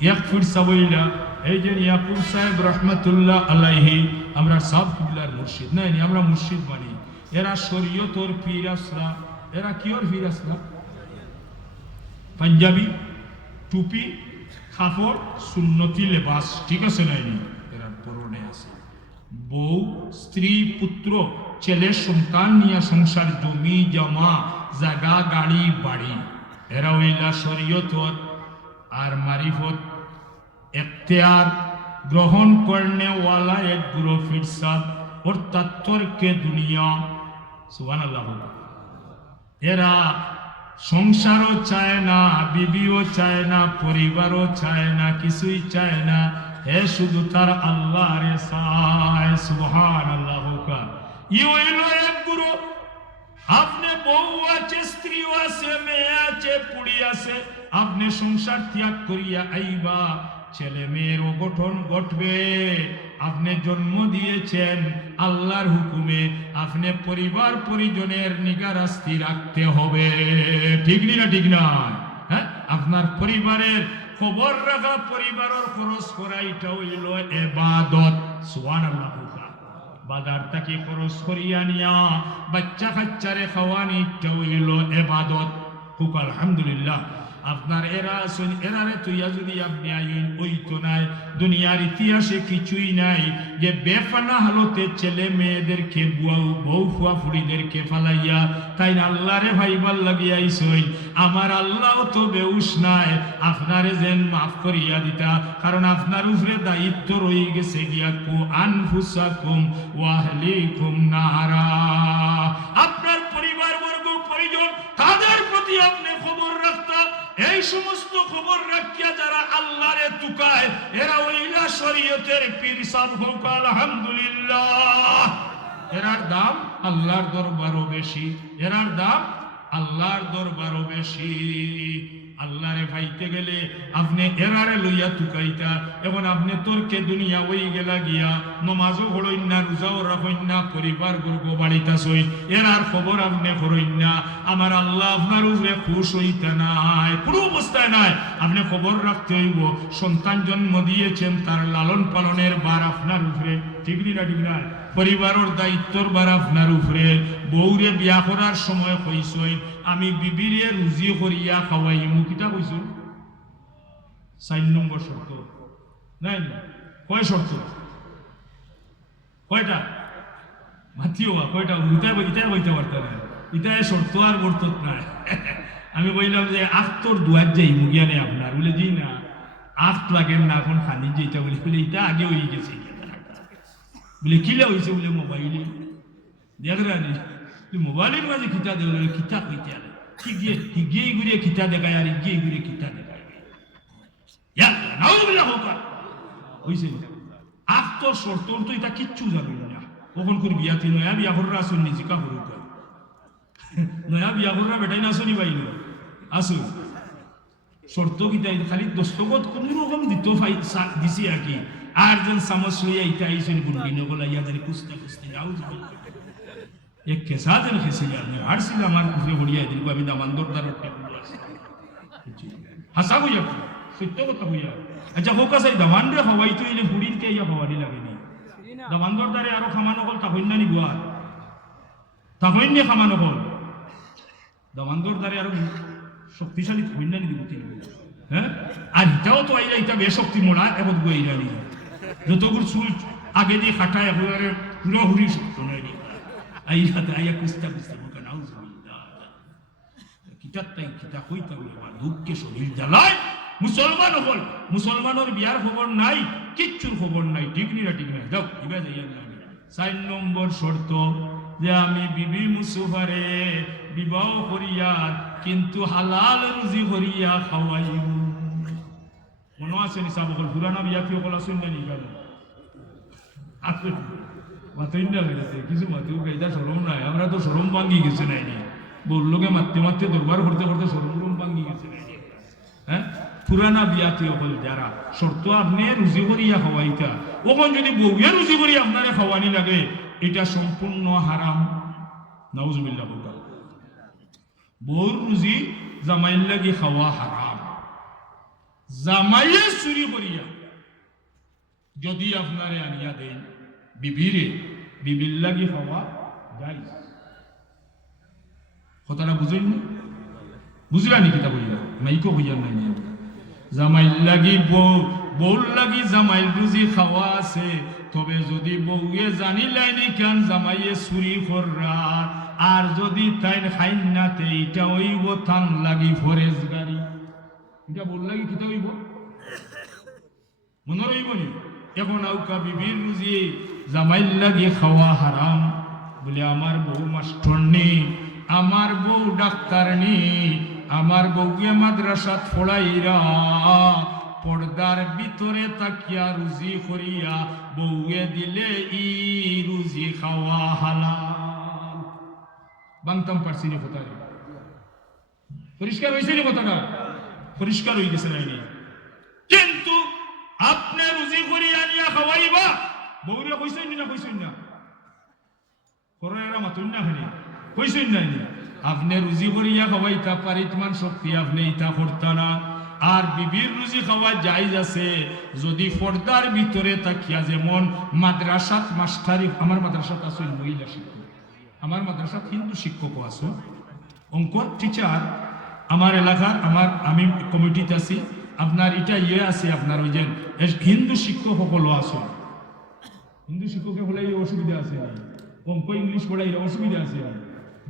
এক ফিরসা বইলা এই যে ইয়াকুব সাহেব রহমতুল্লাহ আলাইহি আমরা সব কিবলার মুর্শিদ নাই আমরা মুর্শিদ মানি এরা শরীয়তর পীর আসলা এরা কিওর পীর আসলা পাঞ্জাবি টুপি কাপড় সুন্নতি লেবাস ঠিক আছে নাইনি এরা পরনে আছে বউ স্ত্রী পুত্র ছেলে সন্তান নিয়ে সংসার জমি জমা জায়গা গাড়ি বাড়ি এরা হইলা শরীয়তর আর মারিফত इख्तियार ग्रहण करने वाला एक गुरु फिरसाद और तत्वर के दुनिया सुभान अल्लाह एरा संसारो चाहे ना बीबीओ चाहे ना परिवारो चाहे ना किसुई चाहे ना हे शुद्ध तार अल्लाह रे साय सुभान अल्लाह का यो इलो एक गुरु आपने बहु आचे स्त्री आचे मेये आचे पुड़ी आचे आपने संसार त्याग करिया आइबा ছেলে মেয়ের গঠন ঘটবে আপনি জন্ম দিয়েছেন আল্লাহর হুকুমে আপনি পরিবার পরিজনের নিগারাস্তি রাখতে হবে ঠিক না ঠিক না হ্যাঁ আপনার পরিবারের খবর রাখা পরিবারের খরচ করা এটা হইল ইবাদত সুবহানাল্লাহ বাজার থেকে খরচ করিয়া নিয়া বাচ্চা কাচ্চারে খাওয়ানি এটা হইল ইবাদত হুক আলহামদুলিল্লাহ আপনার এরা আছেন এরারে তুইয়া যদি আপনি আইন ওই তো নাই দুনিয়ার ইতিহাসে কিছুই নাই যে বেফানা হালতে ছেলে মেয়েদেরকে বউ ফুয়া ফুড়িদেরকে ফালাইয়া তাই আল্লাহরে ভাইবার লাগিয়া আইসই আমার আল্লাহ তো বেউস নাই আপনারে যেন মাফ করিয়া দিতা কারণ আপনার উপরে দায়িত্ব রয়ে গেছে গিয়া কু আনফুসাকুম ওয়া আহলিকুম নারা আপনার পরিবার বর্গ পরিজন তাদের প্রতি আপনি খবর রাখতা এই সমস্ত খবর রাখিয়া যারা আল্লাহরে তুকায় এরা ওইলা শরীয়তের পীর সাহেব হোক আলহামদুলিল্লাহ এরার দাম আল্লাহর দরবারও বেশি এরার দাম আল্লাহর দরবারও বেশি আল্লাহরে পাইতে গেলে আপনি এরারে লইয়া তুকাইতা এখন আপনি তোরকে দুনিয়া ওই গেলা গিয়া নমাজও হরইন না রোজাও রাখইন না পরিবার বর্গ বাড়িতাছই এরার খবর আপনি হরইন না আমার আল্লাহ আপনার উপরে খুশ হইতে নাই কোনো অবস্থায় নাই আপনি খবর রাখতে হইব সন্তান জন্ম দিয়েছেন তার লালন পালনের বার আপনার উপরে ঠিক না ঠিক না পরিবারের দায়িত্বর বার আপনার উপরে বউরে বিয়া করার সময় কইছই আমি বিবিরে রুজি করিয়া খাওয়াই মুখিটা কইছো 4 নম্বর শর্ত নাই কয় শর্ত কয়টা মাতিও কয়টা উইটা বইতে পারতা না এটা শর্ত আর বর্তত নাই আমি কইলাম যে আফতর দুয়ার যাই মুগিয়ানে আপনার বলে জি না আফত লাগেন না এখন খানি যেটা বলে এটা আগে হয়ে গেছে বলে কিলে হয়েছে বলে মোবাইলে দেখরানি মোবাইলের মাঝে খিতা দেবে খিতা কইতে আলে গিয়ে ঘুরিয়ে খিতা দেখায় আর গিয়ে ঘুরিয়ে খিতা দেখায় হয়েছে আফতর শর্তর তো এটা কিচ্ছু যাবে না কখন করে বিয়াতে নয়া বিয়া কররা আসুন নিজেকা করুক নয়া বিয়া কররা বেটাই না আসুনি বাইল আসুন শর্ত কিতা খালি দস্তখত কোন রকম দিত দিছি আর কি আর যেন সামস লইয়া ইটা আইসেন গুন্ডি নগলা ইয়াদারি কুস্তা কুস্তি আউজ এক के साथ ने खेसी जाने हर सिल हमारे कुछ बढ़िया दिन को अभी दामंदर दर हंसा हुआ सत्य को तो हुआ अच्छा हो का सही दामंदर हवाई तो ये बुढ़ी के या हवाली लगे नहीं दामंदर दरे यारो खामानो कल ताकोइन नहीं गुआ ताकोइन ने खामानो कल दामंदर दरे यारो शक्तिशाली ताकोइन नहीं दिखती हैं आज इताओ तो आई इता बेशक्ति मोड़ा है बहुत गुआ इरानी जो तो कुछ सुल आगे दी खटाया हुआ रे पूरा हुरी शक्ति नहीं আইয়া কুস্তা কুস্তা মুখে নাউজুবিল্লাহ কিতাবটাই কিতাব হইতে হইলে দুঃখে শরীর জ্বালায় মুসলমানের বিয়ার খবর নাই কিচ্ছুর খবর নাই ঠিক না যাও ইবা যাইয়া না 4 নম্বর শর্ত যে আমি বিবি মুসুফারে বিবাহ করিয়া কিন্তু হালাল রুজি করিয়া খাওয়াইব মনে আছে নি সাবকল পুরানা বিয়া কি কল আসুন না নি গেল আসুন মাতইন না গেছে কিছু মাতেও গাইদা শরম নাই আমরা তো শরম ভাঙ্গি গেছে নাই বললোকে মারতে দরবার করতে করতে শরম ভাঙ্গি গেছে নাই হ্যাঁ পুরানা বিয়াতে হল যারা শর্ত আপনি রুজি করিয়া খাওয়াইতা ওখান যদি বউয়ে রুজি করি আপনারে খাওয়ানি লাগে এটা সম্পূর্ণ হারাম নাউজুবিল্লাহ বউর রুজি জামাইল লাগি খাওয়া হারাম জামাইয়ে চুরি করিয়া যদি আপনারে আনিয়া দেন বিবিরে, বিবির লাগি হওয়া যাই। কথাটা বুঝেন না? বুঝলা নি কিতা বইয়া মাইকো হইয়া নাই। জামাইর লাগি বউর লাগি জামাইর রুজি খাওয়া আছে, তবে যদি বউয়ে জানিলাইনি কেন জামাইয়ে চুরি কররা, আর যদি তাই খাইন না তে এটা হইব থান লাগি ফরেজ গাড়ি। এটা বউর লাগি কিতা হইব মনে রইব নি? এখন আউকা বিবির রুজি জামাইর লাগি খাওয়া হারাম বলে আমার বউ মাস্টার নেই, আমার বউ ডাক্তার নেই, আমার বউকে মাদ্রাসাত পড়াইরা পর্দার ভিতরে তাকিয়া রুজি করিয়া বউয়ে দিলে ই রুজি খাওয়া হালাল। বাংতাম পারছি না কথা? পরিষ্কার হয়েছে না কথাটা? পরিষ্কার হয়ে গেছে না? কিন্তু আপনি রুজি করিয়া নিয়া খাওয়াইবা বউরে কইছেন না? কইছেন না? করোনা মাতুন না হলে কইছেন না? আপনি রুজি করিয়া খাওয়াইতা পারিতমান শক্তি আপনি ইটা করতা না। আর বিবির রুজি খাওয়া জায়েজ আছে যদি পর্দার ভিতরে তাকিয়া, যেমন মাদ্রাসাত মাস্টারি, আমার মাদ্রাসাত আছে মহিলা শিক্ষক, আমার মাদ্রাসাত হিন্দু শিক্ষকও আছে, অঙ্ক টিচার আমার এলাকার, আমি কমিটিতে আছি। আপনার এটা আছে, আপনার ওই যে হিন্দু শিক্ষক সকলও আছে। হিন্দু শিক্ষকে হলে অসুবিধা আছে? অঙ্ক ইংলিশ পড়াই অসুবিধা আছে?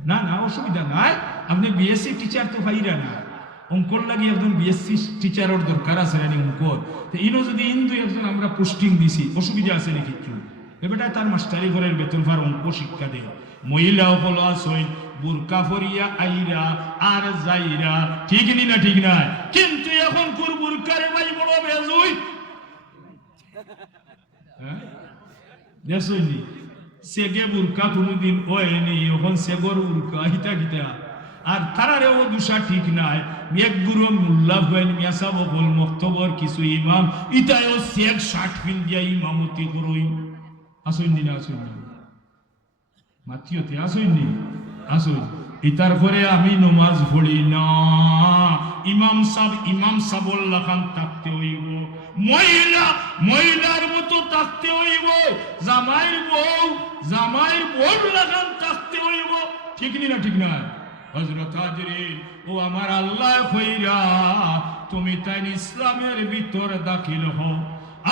না না, অসুবিধা নাই। আপনি বিএসসি টিচার তো পাইরা না, অঙ্কর লাগি একজন বিএসসি টিচারের দরকার আছে নানি অঙ্কর। ইনো যদি হিন্দু একজন আমরা পোস্টিং দিছি, অসুবিধা আছে নাকি কিছু? এবারটা তার মাস্টারি ঘরের বেতন ভার অঙ্ক শিক্ষা দেয়। মহিলা হলো আসই বুরকা ফরিয়া আইরা আর যাইরা, ঠিক নি না? ঠিক নাই? কিন্তু এখন কুর বুরকারে ভাই বড় বেজুই, হ্যাঁ দেখছনি সেগে বুরকা কোনদিন হয়নি, এখন সেগর বুরকা হিতা গিতা। আর তারারেও দুষা ঠিক নাই। এক গুরু মোল্লা হইন মিয়াসা বল মক্তবর কিছু ইমাম ইতায়ও সেগ শার্ট পিন দিয়া ইমামতি করই। আসইনি না? আসইনি মাতিয়তে? আসইনি? আসই। ইতার পরে আমি নমাজ পড়ি না, ইমাম সাবল লাখান থাকতে হইব, মহিলার মতো থাকতে হইব, জামাইর বউ লাগান থাকতে হইব। ঠিক নি না? ঠিক না? হযরত হাজরিন ও আমার আল্লাহ কইরা তুমি তাই ইসলামের ভিতর দাখিল হও।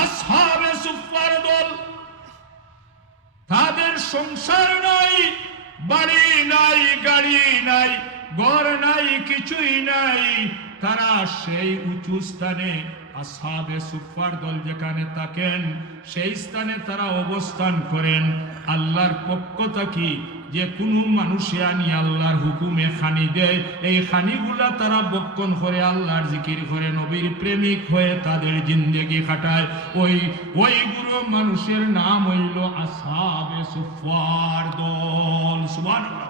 আসহাবে সুফফার দল, তাদের সংসার নাই, বাড়ি নাই, গাড়ি নাই, ঘর নাই, কিছুই নাই। তারা সেই উঁচু স্থানে, আসহাবে সুফফার দল যেখানে থাকেন সেই স্থানে তারা অবস্থান করেন। আল্লাহর পক্ষ থেকে যে কোনো মানুষে আনি আল্লাহর হুকুমে খানি দেয়, এই খানিগুলা তারা বক্ষণ করে আল্লাহর জিকির করে নবীর প্রেমিক হয়ে তাদের জিন্দেগি কাটায়। ওই গুরু মানুষের নাম হইল আসহাবে সুফফার দল। সুবহানাল্লাহ।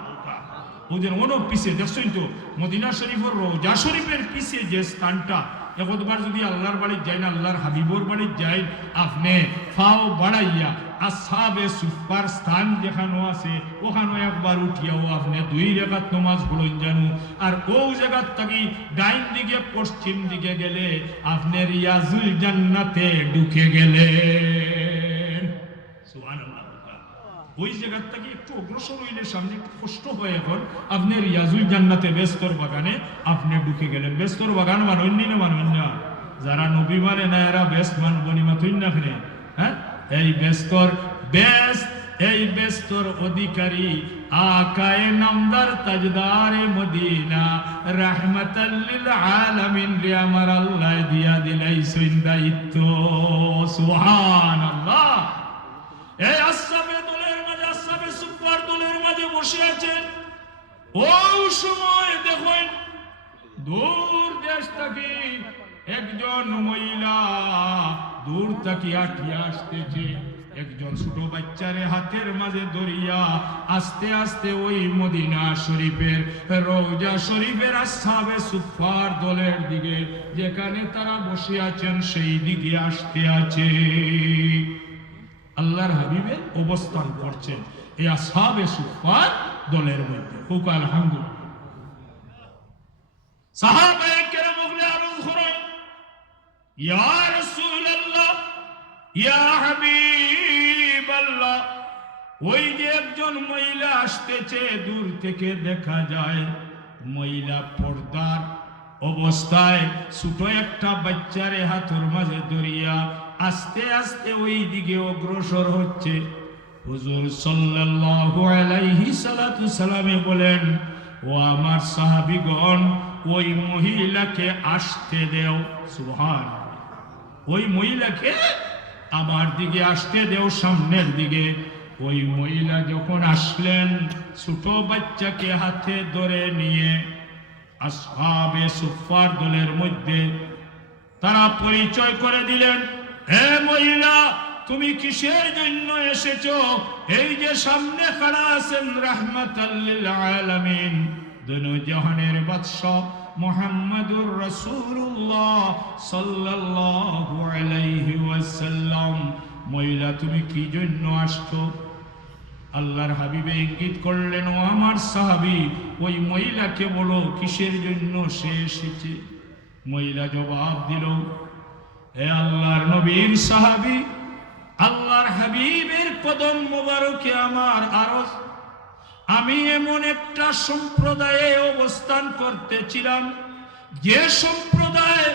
ওদের অনেক পিছিয়ে দেখছেন তো, মদিনা শরীফের রওজা শরীফের পিছিয়ে যে স্থানটা, একবার যদি আল্লাহর বাড়ি যাই না, আল্লাহর হাবিবর বাড়ি যাই, আপনি ফাও বাড়াইয়া আসহাবে সুফফার স্থান যেখানে আছে ওখানে একবার উঠিয়াও আপনি 2 রাকাত নামাজ পড়েন জানু। আর ও জায়গার থাকি ডাইন দিকে পশ্চিম দিকে গেলে আপনি রিয়াজুল জান্নাতে ঢুকে গেলেন। সুবহানাল্লাহ। ওই জায়গার থেকে একটু অগ্রসর হইলে সামনে একটু কষ্ট হয়, এখন আপনি রিয়াজুল জান্নাতে বেস্তর বাগানে আপনি ঢুকে গেলেন। বেস্তর বাগান মাননি না? মানবেন না? যারা নবী মানে না এরা বেস্ত মানবনি মাথুন না? হ্যাঁ, এই বেস্তর অধিকারী আকায়ে নামদার তাজদারে মদিনা রাহমাতাল লিল আলামিন রে আমার আল্লাহ দিয়া দিলাইছেন দায়িত্ব। সুবহানাল্লাহ। এই আসহাবে দলের মাঝে, আসহাবে সুফফার দলের মাঝে বসে আছেন। ওই সময় দেখেন দূর দেশ থেকে একজন মহিলা দূর থেকে আটিয়া আসতেছে। একজন ছোট বাচ্চারে হাতের মাঝে ধরিয়া আস্তে আস্তে ওই মদিনা শরীফের রওজা শরীফের আসহাবে সুফফার দলের দিকে যেখানে তারা বসে আছেন সেই দিকে আসতে আছে। আল্লাহর হাবিবের অবস্থান করছেন এই আসহাবে সুফফার দলের মধ্যে। খুব আলহামদুলিল্লাহ। সাহাবায়ে কেরাম বলে আরজ করেন ইয়া রাসূলুল্লাহ, ইয়া হাবিবাল্লাহ, ওই যে একজন মহিলা আসতেছে, দূর থেকে দেখা যায় মহিলা পর্দার অবস্থায় ছোট একটা বাচ্চারে হাতের মাঝে ধরিয়া আস্তে আস্তে ওই দিকে অগ্রসর হচ্ছে। হুজুর সাল্লাল্লাহু আলাইহি সাল্লাতু সাল্লামে বলেন, ও আমার সাহাবীগণ, ওই মহিলাকে আসতে দেও। সুবহানাল্লাহ। ওই মহিলাকে আমার দিকে আসতে দেও, সামনের দিকে। ওই মহিলা যখন আসলেন, ছোট বাচ্চাকে হাতে ধরে নিয়ে আসহাবে সুফফার দলের মধ্যে তারা পরিচয় করে দিলেন, হে মহিলা, তুমি কিসের জন্য এসেছো? এই যে সামনে খাড়া আছেন রাহমাতাল লিল আলামিন, দুনো জাহানের বাদশা মুহাম্মাদুর রাসূলুল্লাহ সাল্লাল্লাহু আলাইহি ওয়াসাল্লাম। মহিলা, তুমি কি জন্য আসছো? আল্লাহর হাবিবে ইঙ্গিত করলেন, ও আমার সাহাবী, ওই মহিলাকে বলো কিসের জন্য সে এসেছে। মহিলা জবাব দিল, হে আল্লাহর নবীর সাহাবী, আল্লাহর হাবিবের কদম মোবারকে আমার আরজ, আমি এমন একটা সম্প্রদায়ে অবস্থান করতেছিলাম যে সম্প্রদায়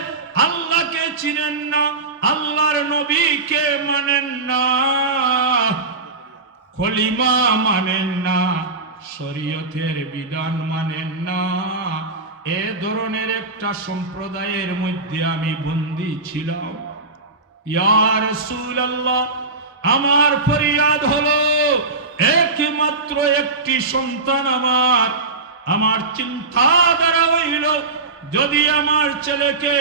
আল্লাহকে চিনেন না, আল্লাহর নবীকে মানেন না, কলিমা মানেন না, শরীয়তের বিধান মানেন না। এ ধরনের একটা সম্প্রদায়ের মধ্যে আমি বন্দী ছিলাম। ইয়া রাসূলুল্লাহ, আমার ফরিয়াদ হলো, একমাত্র একটি সন্তান আমার চিন্তা দ্বারা হইল, যদি আমার ছেলেকে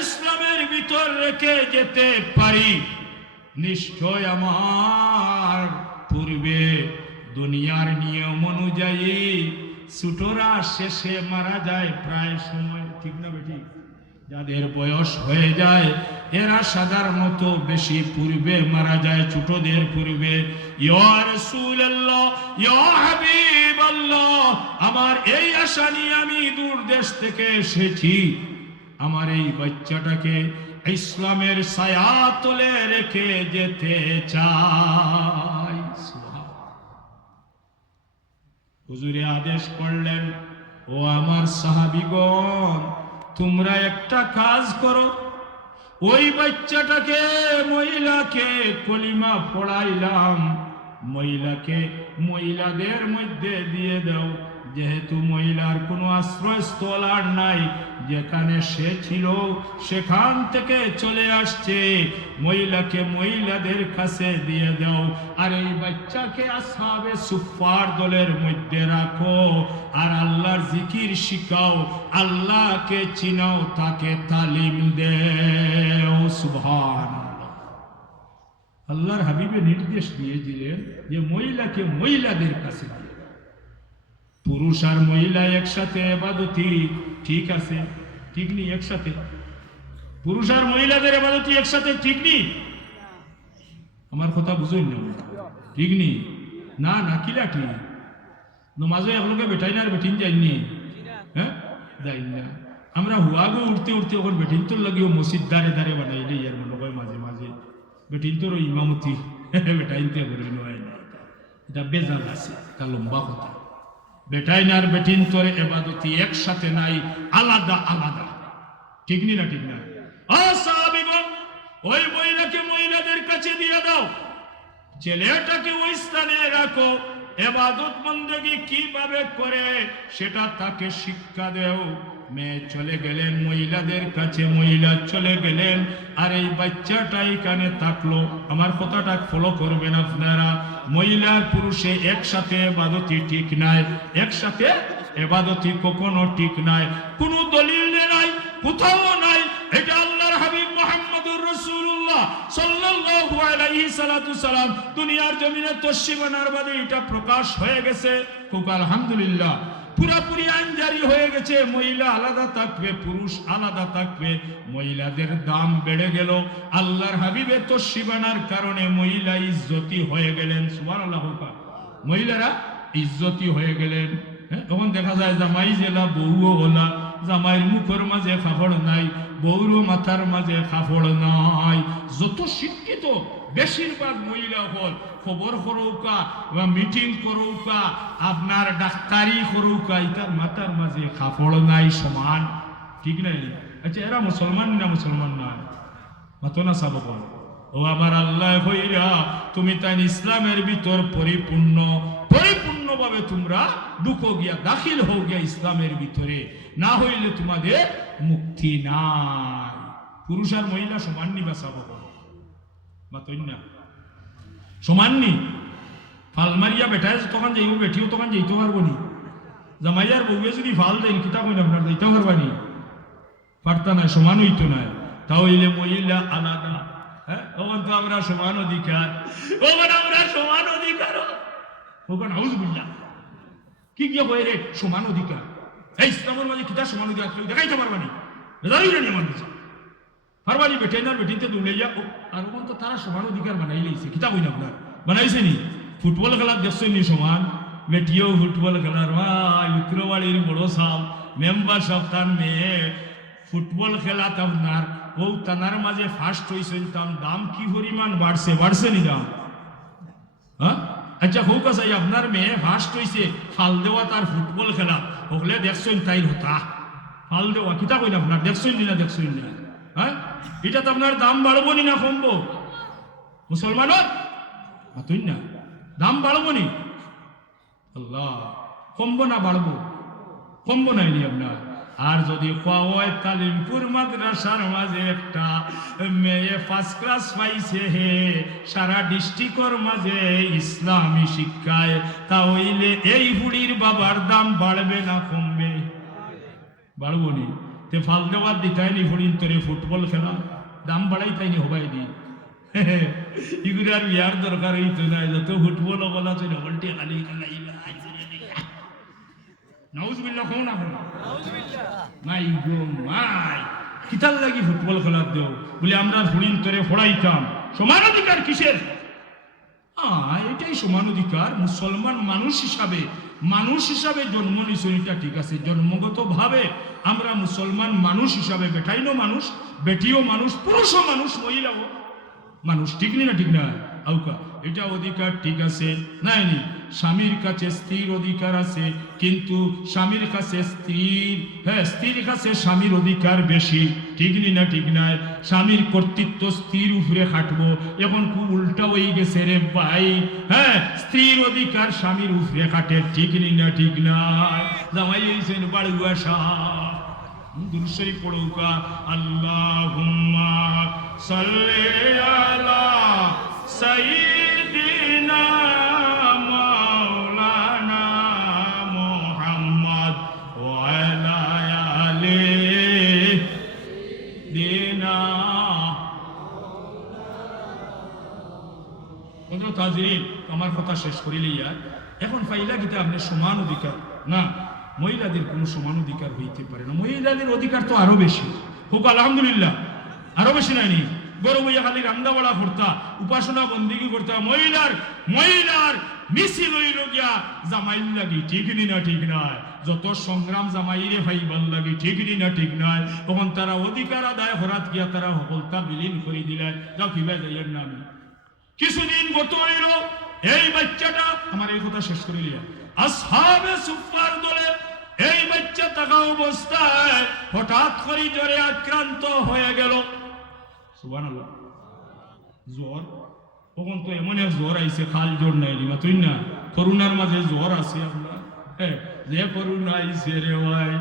ইসলামের ভিতর রেখে যেতে পারি, নিশ্চয় আমার পূর্বে দুনিয়ার নিয়ম অনুযায়ী ছোটরা শেষে মারা যায় প্রায় সময়, ঠিক না বেটি? যাদের বয়স হয়ে যায় এরা সাধারণত বেশি পূর্বে মারা যায়, ছোটদের পূর্বে। ইয়া রাসূলুল্লাহ, ইয়া হাবিবাল্লাহ, আমার এই আশা নিয়ে আমি দূর দেশ থেকে এসেছি, আমার এই বাচ্চাটাকে ইসলামের ছায়াতলে রেখে যেতে চাই। হুজুরে আদেশ করলেন, ও আমার সাহাবীগণ, তোমরা একটা কাজ করো, ওই বাচ্চাটাকে, মহিলাকে কলিমা পড়াইলাম, মহিলাকে মহিলাদের মধ্যে দিয়ে দাও। যেহেতু মহিলার কোনো আশ্রয়স্থল আর নাই, যেখানে সে ছিল সেখান থেকে চলে আসছে, মহিলাকে মহিলাদের কাছে দিয়ে দাও। আর এই বাচ্চাকে আসহাবে সুফফার দলের মধ্যে রাখো, আর আল্লাহর জিকির শিখাও, আল্লাহকে চিনাও, তাকে তালিম দেও। সুবহানাল্লাহ। আল্লাহর হাবিবে নির্দেশ দিয়েছিলেন যে মহিলাকে মহিলাদের কাছে দিয়ে, পুরুষ আর মহিলা একসাথে ইবাদতি ঠিক আছে, ঠিক নেই? একসাথে পুরুষ আর মহিলাদের ইবাদতি একসাথে ঠিক নেই? আমার কথা বুঝুন না, ঠিক নেই? না না, কিলা ঠিক? নমাজে একলোকে বেটাই না আর বেটিন যাইনি, হ্যাঁ যাই না। আমরা হুয়াগো উঠতে উঠতে ওখানে বেটিন তোর লাগিও মসজিদ দাঁড়ে দাঁড়ে বানাইলে ইয়ার মনে হয় মাঝে মাঝে বেটিন তোর ইমামতি বেটাইনতে করে নয় না, এটা বেজাল আছে, তা লম্বা কথা। বেটাইন আর বেটিন তোর ইবাদতি একসাথে নাই, আলাদা আলাদা, ঠিক নি না? ঠিক না? সাহাবীগণ, ওই মহিলাকে মহিলাদের কাছে দিয়ে দাও, ছেলেটাকে ওই স্থানে রাখো, ইবাদত বন্দেগী কিভাবে করে সেটা তাকে শিক্ষা দেও। মেয়ে চলে গেলেন মহিলাদের কাছে, মহিলা চলে গেলেন, আর এই বাচ্চাটা এখানে থাকলো। আমার কথাটা ফলো করবেন আপনারা। মহিলার পুরুষে একসাথে ইবাদতি ঠিক নাই, একসাথে ইবাদতি কখনো ঠিক নাই, কোনো দলিল নাই, কোথাও নাই। এটা আল্লাহর হাবিব মুহাম্মদুর রাসূলুল্লাহ সাল্লাল্লাহু আলাইহি সাল্লাম দুনিয়ার জমিনে তশরিফানার বাদে এটা প্রকাশ হয়ে গেছে। খুব আলহামদুলিল্লাহ, পুরাপুরি আইন জারি হয়ে গেছে। মহিলা আলাদা থাকবে, পুরুষ আলাদা থাকবে। মহিলাদের দাম বেড়ে গেল, আল্লাহর হাবিবের তশরিফানার কারণে মহিলা ইজ্জতি হয়ে গেলেন। সুবহানাল্লাহ। মহিলারা ইজ্জতি হয়ে গেলেন। তখন দেখা যায় জামাই জেলা, বউও হলা, জামাইয়ের মুখের মাঝে কাপড় নাই, বউর মাথার মাঝে কাপড় নাই। যত শিক্ষিত বেশিরভাগ মহিলা হল খবর করৌকা বা মিটিং করৌকা, আপনার ডাক্তারি করৌকা, ইতার মাথার মাঝে কাপড় নাই সমান, ঠিক নাই? আচ্ছা, এরা মুসলমান না মুসলমান নয়? মাতো না সাবক। ও আমার আল্লাহ হইরা তুমি তাই ইসলামের ভিতর পরিপূর্ণভাবে তোমরা ঢুকো গিয়া, দাখিল হও গিয়া ইসলামের ভিতরে, না হইলে তোমাদের মুক্তি নাই। পুরুষ আর মহিলা সমান নি বা সাবক? মাতই না সমান নি? ফাল মারিয়া বেটায় তখন যাইব, বেটিও তখন যাইতে পারবো নি। জামাইয়ার বউয়ে যদি ফাল দেন কিতা কইন আপনার যাইতে পারবানি? পারতা নাই, সমান হইতো নাই। তাহলে মহিলা আলাদা, হ্যাঁ? ওখান তো আমরা সমান অধিকার, ওখানে আমরা সমান অধিকার, ওখানে আউযুবিল্লাহ কি গিয়া কয় রে সমান অধিকার? এই ইসলামের মাঝে কিতা সমান অধিকার দেখাইতে পারবানি? বেজারি আমার কাছে পারবানি? বেটে না বেটিতে দৌড়ে যা, আর ওখান তো তারা সমান অধিকার বানাই লাইছে। কিতা কইন আপনার বানাইছে নি? ফুটবল খেলার দেখছেন নি সমান? বেটিও ফুটবল খেলার ভাই, উত্তরবাড়ির বড় সাহ মেম্বার সাহেব তার মেয়ে ফুটবল খেলাত আপনার ও তানার মাঝে ফার্স্ট হয়েছেন, তার দাম কি পরিমাণ বাড়ছে নি দাম? হ্যাঁ, আচ্ছা হোক আছে, আপনার মেয়ে ফার্স্ট হয়েছে ফাল দেওয়া তার ফুটবল খেলা, হলে দেখছেন তাই হতা ফাল দেওয়া, কিতা কইন আপনার দেখছেন নি না? দেখছেন না? হ্যাঁ, এটা তো আপনার দাম বাড়বো নি না কমবো? মুসলমানত তুই না দাম বাড়বো নি? আল্লাহ, কমবো না বাড়বো? কমবো নাই নি আপনার? আর যদি তালিমপুর মাদ্রাসার মাঝে একটা মেয়ে ফার্স্ট ক্লাস পাইছে হে সারা ডিস্ট্রিক্টর মাঝে ইসলামী শিক্ষায়, তাহলে এই বুড়ির বাবার দাম বাড়বে না কমবে? বাড়বো নি? তে ফাল দেওয়ার দিতাইনি বুড়ির তোরে ফুটবল খেলা দাম বাড়াই তাইনি হবাই দি। এগুলার বিয়ার দরকার হইতো না, যত ফুটবল বলা তো ডবলটি খালি নাউজুবিল্লাহ কোন না কোন মাই গো মাই, কিতাল লাগি ফুটবল খেলার দেও বলে আমরা ফুড়িন তোরে ফড়াইতাম। সমান অধিকার কিসের? এটাই সমান অধিকার। মুসলমান মানুষ হিসাবে জন্ম নিছেন, এটা ঠিক আছে। জন্মগত ভাবে আমরা মুসলমান মানুষ হিসাবে, বেটাইনো মানুষ, বেটিও মানুষ, পুরুষও মানুষ, মহিলাও মানুষ, ঠিক না? ঠিক না? আউকা এটা অধিকার ঠিক আছে নাই নি? স্বামীর কাছে স্ত্রীর অধিকার আছে, কিন্তু স্বামীর কাছে স্ত্রীর কাছে স্বামীর অধিকার বেশি, ঠিক না? ঠিক নাই? স্বামীর কর্তৃত্ব স্ত্রীর উপরে খাটবো, এখন খুব উল্টা হয়ে গেছে রে ভাই। হ্যাঁ, স্ত্রীর অধিকার স্বামীর উপরে খাটে, ঠিক না? ঠিক নাই? জামাই হইছেন বাড়ুয়া সাহ, দুরূদ শরীফ পড়ুকা, আল্লাহুম্মা সাল্লি আলা সাইয়্যিদিনা মাওলানা মুহাম্মদ ওয়া আলা আলিহিনা। তাজরিন, আমার কথা শেষ করিলেই এখন ফাইলা গীতা আপনি সমান অধিকার না, মহিলাদের কোনো সমান অধিকার হইতে পারে না। মহিলাদের অধিকার তো আরো বেশি হোক, আলহামদুলিল্লাহ, আরো বেশি নাইনি? গরু বইয়া খালি রান্না বাড়া করতা, উপাসনা বন্দিগি করতা, মহিলার মিছিল হইল গিয়া জামাইল লাগি, ঠিক না? ঠিক নয়? যত সংগ্রাম জামাইরে ভাইবার লাগি, ঠিক না? ঠিক নয়? তখন তারা অধিকার আদায় করাত গিয়া তারা সকলতা বিলীন করে দিলেন। যাও কিবা যাইয়ের না। আমি কিছুদিন গত হইল, এই বাচ্চাটা আমার এই কথা শেষ করে লিয়া আসহাবে সুফার দলে এই বাচ্চা থাকা অবস্থায় হঠাৎ করে জ্বরে আক্রান্ত হয়ে গেল। সুবহানাল্লাহ, জ্বর তখন তো এমন এক জ্বর আইছে, খাল জ্বর নাই না, তুই না? করোনার মাঝে জ্বর আছে আমরা, যে করোনা আইছে রে ভাই,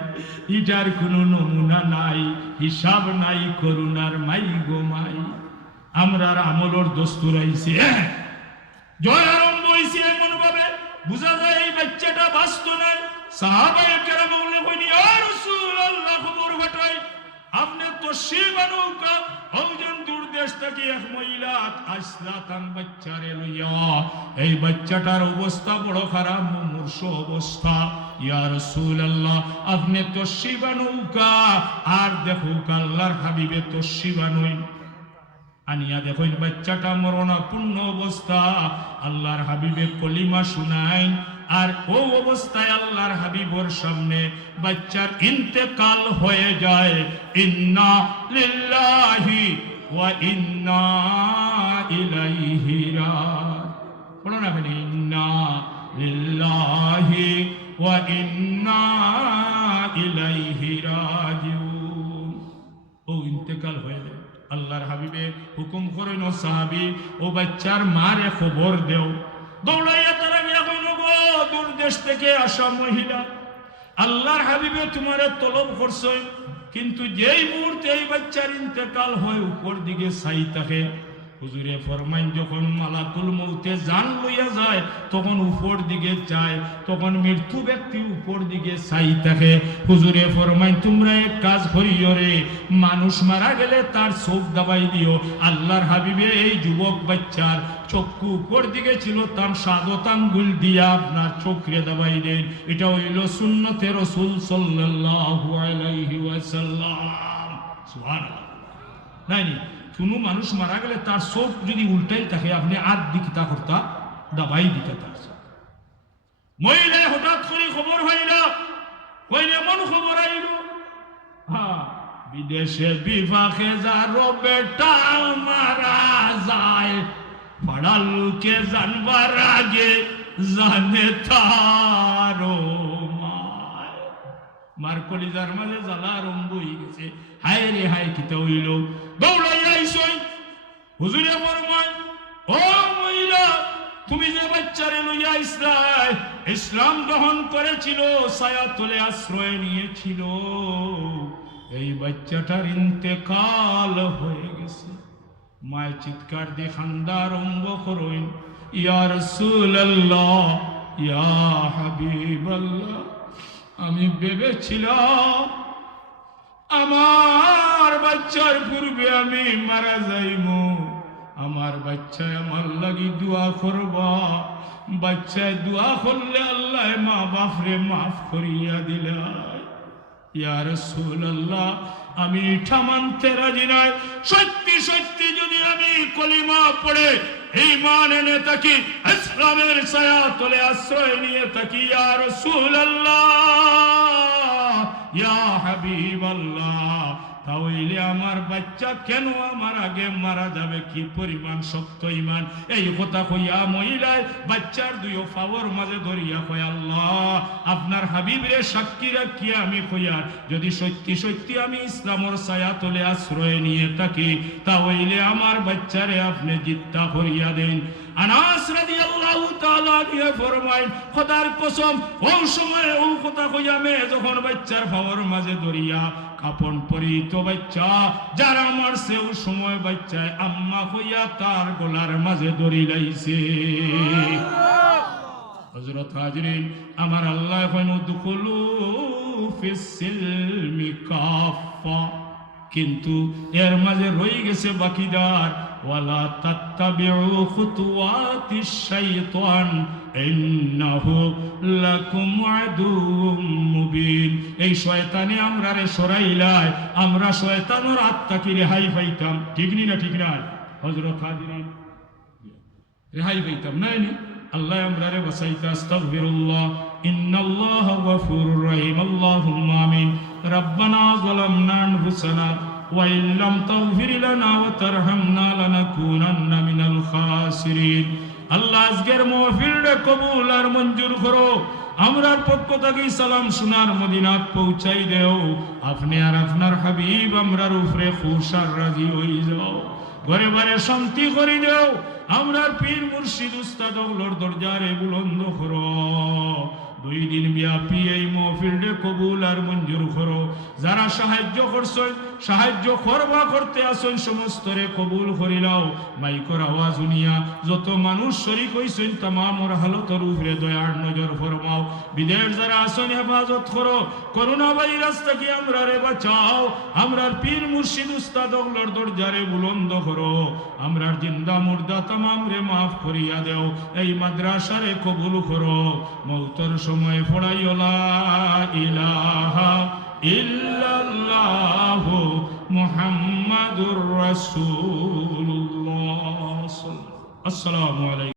ইটার কোনো নমুনা নাই, হিসাব নাই করোনার, মাই গো মাই। আমরা আমলর দস্তুর আইছে, জ্বর আরম্ভ হয়েছে এমন ভাবে বুঝা যায় এই বাচ্চাটা বাঁচত না। সাহাবায়ে কেরাম বললে কইনি, ইয়া রাসূলুল্লাহ, খবর পাঠাই আপনি তো শিবানুকা একজন দূর দেশ থেকে এক মহিলা আসলা তার বাচ্চারে লইয়া, এই বাচ্চাটার অবস্থা বড় খারাপ, মুমূর্ষ অবস্থা। ইয়া রাসূলুল্লাহ, আপনি তো শিবানুকা, আর দেখো আল্লাহর হাবিবে তো শিবানুই আনিয়া দেখো বাচ্চাটা মরণাপূর্ণ অবস্থা। আল্লাহর হাবিবে কলিমা শুনাই, আর ও অবস্থায় আল্লাহর হাবিবর সামনে বাচ্চার ইন্তেকাল হয়ে যায়। ইন্না লিল্লাহি ওয়া ইন্না ইলাইহি রাজিউন। না কেন ইন্না লিল্লাহি ওয়া ইন্না ইলাইহি রাজিউন। ও ইন্তেকাল হয়ে যায়। আল্লাহর হাবিবে হুকুম করেন, ও সাহাবী ও বাচ্চার মারে খবর দেও। দৌড়াইয়া তারা গিয়া কইল, গো দূর দেশ থেকে আসা মহিলা, আল্লাহর হাবিবে তোমারে তলব করছে, কিন্তু যেই মুহূর্তে এই বাচ্চার ইন্তেকাল হয় উপর দিকে চাই থাকে। হুজুরে ফরমাইন, যখন মালাকুল মউতে জান লইয়া যায় তখন উপর দিকে চায়, তখন মৃত্যু ব্যক্তি উপর দিকে চাই থাকে। হুজুরে ফরমাইন, তোমরা এক কাজ করিও রে, মানুষ মারা গেলে তার চোখ দাবাই দিও। আল্লাহর হাবিবে এই যুবক বাচ্চার চক্ষু উপর দিকে ছিল, তার সাদত আঙ্গুল দিয়া আপনার চোখে দাবাই দেন। এটা হইল সুন্নতে রাসূল সাল্লাল্লাহু আলাইহি ওয়াসাল্লাম। সুবহানাল্লাহ। নাই কোনো মানুষ মারা গেলে তার চোখ যদি উল্টাই থাকে, আপনি আদ দিকিতা করতা দাবাই দিতে। তার মহিলায় হঠাৎ করে খবর হইল, কইলে এমন খবর আইল, বিদেশে বিভাগে যারো বেটা মারা যায়, পাড়ার লোকে জানবার আগে জানে তারো মার কলিজার মাঝে জ্বালা আরম্ভ হয়ে গেছে। হায় রে হায়, কিতা হইল? দৌড়াইয়া আইসই। হুজুরে ফরমায়, ও মহিলা, তুমি যে বাচ্চারে লইয়া ইসলাম গ্রহণ করেছিল, ছায়া তলে আশ্রয় নিয়েছিল, এই বাচ্চাটার ইন্তেকাল হয়ে গেছে। মায় চিৎকার দিয়ে খান্দা আরম্ভ করেন, ইয়া রাসূলুল্লাহ, ইয়া হাবিবাল্লাহ, আমি ভেবেছিলাম আমার বাচ্চার পূর্বে আমি মারা যাইব, আমার বাচ্চায় আমার লাগি দোয়া করবা, বাচ্চায় দোয়া করলে আল্লাহ মা বাপরে মাফ করিয়া দিলা। ইয়া রাসূলুল্লাহ, আমি এটা মানতে রাজি নাই। সত্যি সত্যি যদি আমি কলিমা পড়ে ঈমান এনে থাকি, ইসলামের ছায়া তলে আশ্রয় নিয়ে থাকি, ইয়া রাসূলুল্লাহ, ইয়া হাবিবাল্লাহ, তাহলে আমার বাচ্চা কেন আমার আগে মারা যাবে? কি পরিমাণ শক্ত ঈমান! এই কথা কইয়া মহিলায় বাচ্চার দুই পাওয়ার মাঝে ধরিয়া কয়, আল্লাহ, আপনার হাবিবরে সাক্ষী রাখিয়া আমি কইয়া, যদি সত্যি সত্যি আমি ইসলামের ছায়া তলে আশ্রয় নিয়ে থাকি, তাহলে আমার বাচ্চারে আপনি জিত্তা করিয়া দেন। আনাস রাদিয়াল্লাহু তাআলা আনহু ফরমায়, খোদার কসম, ওই সময় ওই কথা কইয়া মে যখন বাচ্চার পাওয়ার মাঝে ধরিয়া কাপন পরিত বাচ্চা যারা মারছে, ওই সময় বাচ্চায় আম্মা কইয়া তার গলার মাঝে ধরি লাইছে। হযরত হাজরিন, আমার আল্লাহ এখন দুখুলু ফিস সিলমি কাফা, কিন্তু এর মাঝে রয়ে গেছে বাকিদার, ওয়ালা তাত্তাবিউ খুতুওয়াতিশ শাইতান ইন্নাহু লাকুম আদুউম মুবিন। এই শয়তানে আমরারে সরাইলাই, আমরা শয়তানের আত্মাকে রেহাই পাইতাম। ঠিক নি না? ঠিক না হযরত হাজরিন? রেহাই পাইতাম না নি? আল্লাহ আমরারে বাঁচাইতা। আস্তাগফিরুল্লাহ, ইন্নাল্লাহা গফুরুর রহিম। আল্লাহুম্মা আমিন। রব্বানা যালামনা আনফুসানা ওয়া ইল্লাম তাগফির লানা ওয়া তারহামনা লানাকুনান্না মিনাল খাসিরিন। আল্লাহ আজকের মাহফিলটা কবুল আর মঞ্জুর করো। আমরার পক্ষ থেকে সালাম সোনার মদিনাত পৌঁছাই দেও। আপনি আর আপনার হাবিব আমরার উপরে খুশ আর রাজি হই যাও। ঘরে ঘরে শান্তি করে দেও। আমরার পীর মুর্শিদ উস্তাদ ওগুলোর দরজারে বুলন্দ করো। 2 দিন ব্যাপী এই মাহফিলটা কবুল আর মঞ্জুর করো। যারা সাহায্য করছেন, সাহায্য করবা করতে আসেন, সমস্তরে কবুল করিলাও। মাইকর আওয়াজ শুনিয়া যত মানুষ শরীক হইছেন, তামামর হালতর উপরে দয়ার নজর ফরমাও। বিদেশ যারা আসেন হেফাজত করো। করোনা ভাইরাস থেকে আমরারে বাঁচাও। আমরার পীর মুর্শিদ উস্তাদ ওগুলোর দরজারে বুলন্দ করো। আমরার জিন্দা মুর্দা তামাম রে মাফ করিয়া দেও। এই মাদ্রাসারে কবুল করো। মৌতর সময় পড়াইও লা ইলাহা ইল্লাল্লাহু মুহাম্মাদুর রাসূলুল্লাহ। আসসালামু আলাইকুম।